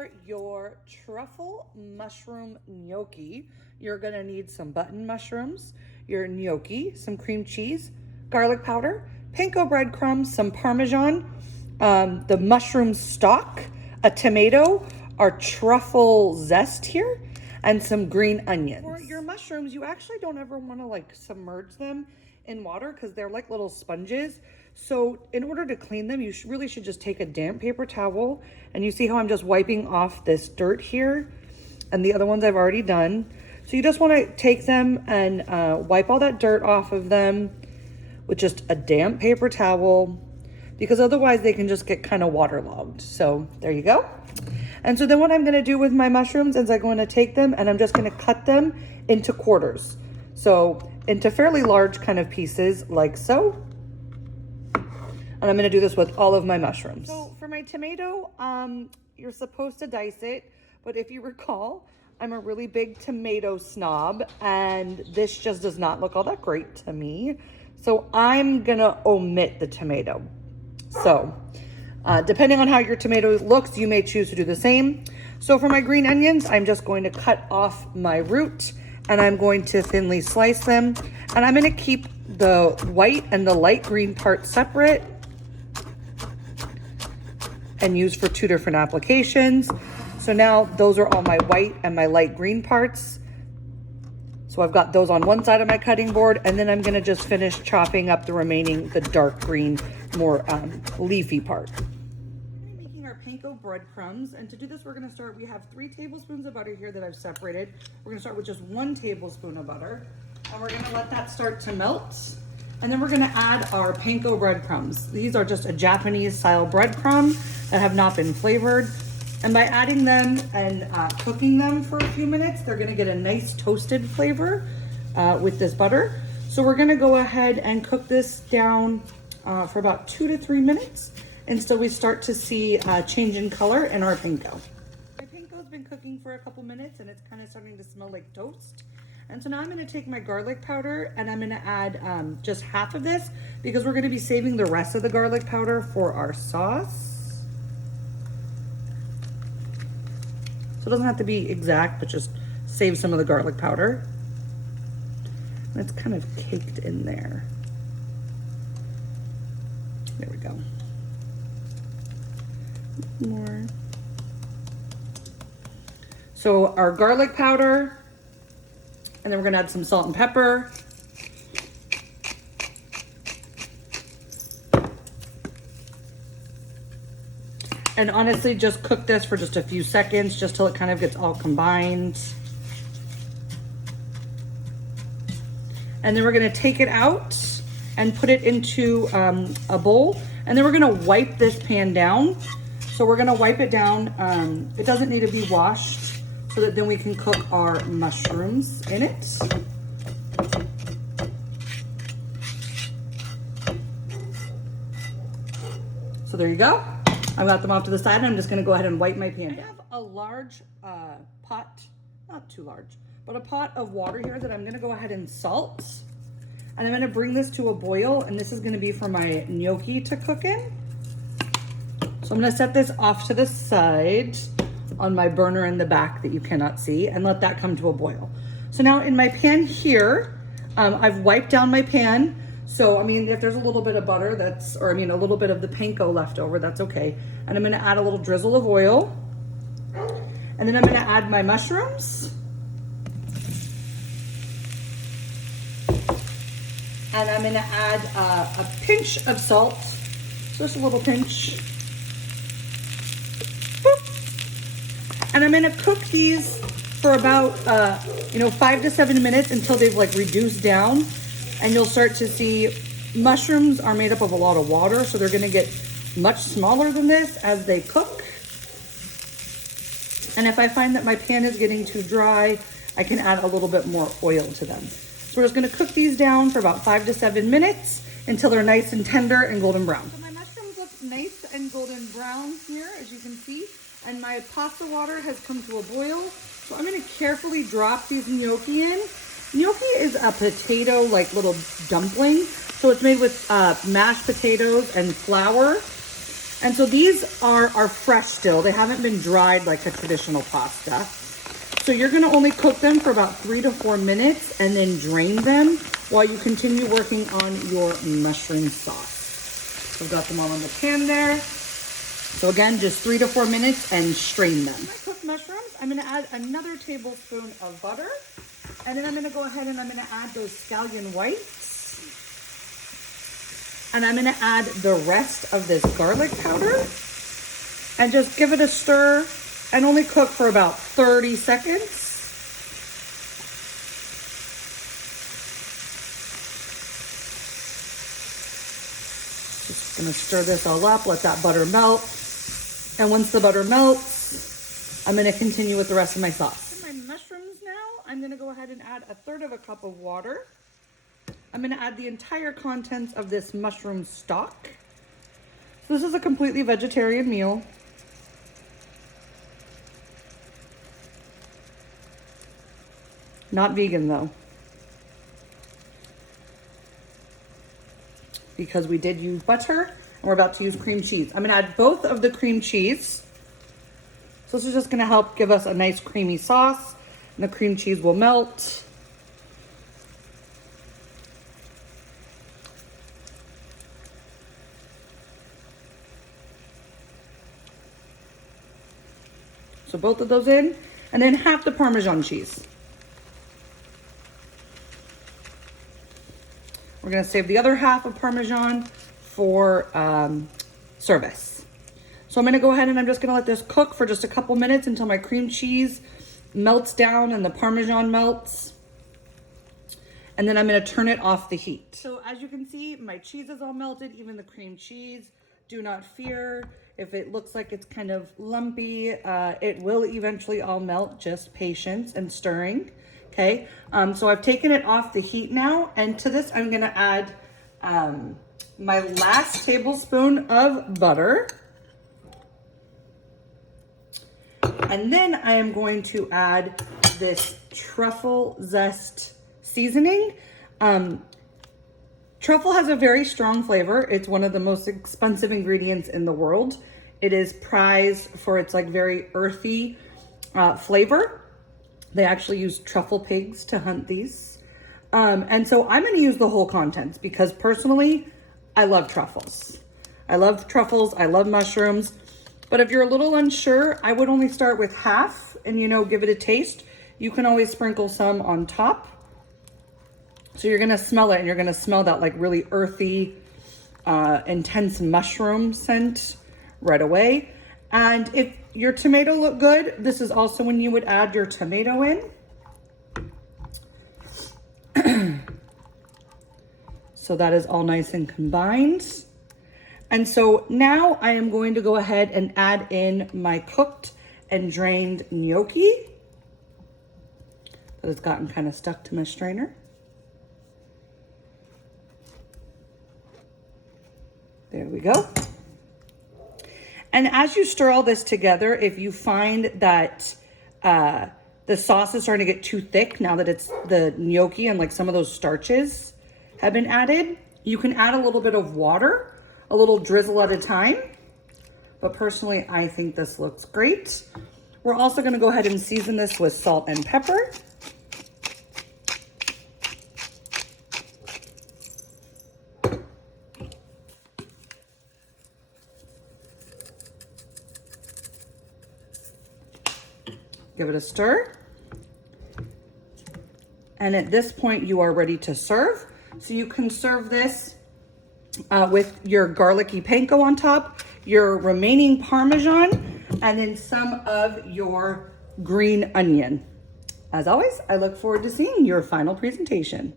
For your truffle mushroom gnocchi, you're gonna need some button mushrooms, your gnocchi, some cream cheese, garlic powder, panko breadcrumbs, some Parmesan, the mushroom stock, a tomato, our truffle zest here, and some green onions. For your mushrooms, you actually don't ever wanna like submerge them in water because they're like little sponges. So in order to clean them, you really should just take a damp paper towel, and you see how I'm just wiping off this dirt here, and the other ones I've already done. So you just want to take them and wipe all that dirt off of them with just a damp paper towel, because otherwise they can just get kind of waterlogged. So there you go. And so then what I'm going to do with my mushrooms is I'm going to take them and I'm just going to cut them into quarters. So into fairly large kind of pieces like so. And I'm gonna do this with all of my mushrooms. So for my tomato, you're supposed to dice it, but if you recall, I'm a really big tomato snob and this just does not look all that great to me. So I'm gonna omit the tomato. So depending on how your tomato looks, you may choose to do the same. So for my green onions, I'm just going to cut off my root and I'm going to thinly slice them. And I'm gonna keep the white and the light green part separate and use for two different applications. So now those are all my white and my light green parts. So I've got those on one side of my cutting board, and then I'm gonna just finish chopping up the remaining, the dark green, more leafy part. We're making our panko breadcrumbs, and to do this, we're gonna start, we have 3 tablespoons of butter here that I've separated. We're gonna start with just 1 tablespoon of butter, and we're gonna let that start to melt. And then we're gonna add our panko breadcrumbs. These are just a Japanese style breadcrumb that have not been flavored. And by adding them and cooking them for a few minutes, they're gonna get a nice toasted flavor with this butter. So we're gonna go ahead and cook this down for about 2 to 3 minutes until we start to see a change in color in our panko. My panko's been cooking for a couple minutes and it's kind of starting to smell like toast. And so now I'm gonna take my garlic powder and I'm gonna add just half of this because we're gonna be saving the rest of the garlic powder for our sauce. So it doesn't have to be exact, but just save some of the garlic powder. And it's kind of caked in there. There we go. More. So our garlic powder, and then we're gonna add some salt and pepper. And honestly, just cook this for just a few seconds, just till it kind of gets all combined. And then we're gonna take it out and put it into a bowl. And then we're gonna wipe this pan down. So we're gonna wipe it down. It doesn't need to be washed, so that then we can cook our mushrooms in it. So there you go. I've got them off to the side and I'm just gonna go ahead and wipe my pan down. I have a large pot, not too large, but a pot of water here that I'm gonna go ahead and salt. And I'm gonna bring this to a boil, and this is gonna be for my gnocchi to cook in. So I'm gonna set this off to the side on my burner in the back that you cannot see, and let that come to a boil. So now in my pan here, I've wiped down my pan. So, I mean, if there's a little bit of butter a little bit of the panko left over, that's okay. And I'm gonna add a little drizzle of oil. And then I'm gonna add my mushrooms. And I'm gonna add a pinch of salt, just a little pinch. And I'm gonna cook these for about 5 to 7 minutes until they've like reduced down. And you'll start to see mushrooms are made up of a lot of water, so they're gonna get much smaller than this as they cook. And if I find that my pan is getting too dry, I can add a little bit more oil to them. So we're just gonna cook these down for about 5 to 7 minutes until they're nice and tender and golden brown. So my mushrooms look nice and golden brown here, as you can see. And my pasta water has come to a boil. So I'm gonna carefully drop these gnocchi in. Gnocchi is a potato, like little dumpling. So it's made with mashed potatoes and flour. And so these are fresh still. They haven't been dried like a traditional pasta. So you're gonna only cook them for about 3 to 4 minutes and then drain them while you continue working on your mushroom sauce. So I've got them all in the pan there. So again, just 3 to 4 minutes and strain them. When I cook mushrooms, I'm gonna add another tablespoon of butter. And then I'm gonna go ahead and I'm gonna add those scallion whites. And I'm gonna add the rest of this garlic powder. And just give it a stir and only cook for about 30 seconds. Just gonna stir this all up, let that butter melt. And once the butter melts, I'm gonna continue with the rest of my sauce. In my mushrooms now, I'm gonna go ahead and add 1/3 cup of water. I'm gonna add the entire contents of this mushroom stock. So this is a completely vegetarian meal. Not vegan though. Because we did use butter and we're about to use cream cheese. I'm gonna add both of the cream cheese. So this is just gonna help give us a nice creamy sauce and the cream cheese will melt. So both of those in, and then half the Parmesan cheese. We're gonna save the other half of Parmesan for service. So I'm gonna go ahead and I'm just gonna let this cook for just a couple minutes until my cream cheese melts down and the Parmesan melts. And then I'm gonna turn it off the heat. So as you can see, my cheese is all melted, even the cream cheese. Do not fear if it looks like it's kind of lumpy, it will eventually all melt, just patience and stirring. Okay, so I've taken it off the heat now, and to this I'm gonna add my last tablespoon of butter. And then I am going to add this truffle zest seasoning. Truffle has a very strong flavor. It's one of the most expensive ingredients in the world. It is prized for its like very earthy flavor. They actually use truffle pigs to hunt these. And so I'm gonna use the whole contents because personally, I love truffles. I love truffles, I love mushrooms. But if you're a little unsure, I would only start with half and give it a taste. You can always sprinkle some on top. So you're gonna smell it and you're gonna smell that like really earthy, intense mushroom scent right away. And if your tomato look good, this is also when you would add your tomato in. So that is all nice and combined. And so now I am going to go ahead and add in my cooked and drained gnocchi. But it's gotten kind of stuck to my strainer. There we go. And as you stir all this together, if you find that the sauce is starting to get too thick now that it's the gnocchi and like some of those starches have been added, you can add a little bit of water, a little drizzle at a time. But personally, I think this looks great. We're also gonna go ahead and season this with salt and pepper. Give it a stir. And at this point, you are ready to serve. So you can serve this with your garlicky panko on top, your remaining Parmesan, and then some of your green onion. As always, I look forward to seeing your final presentation.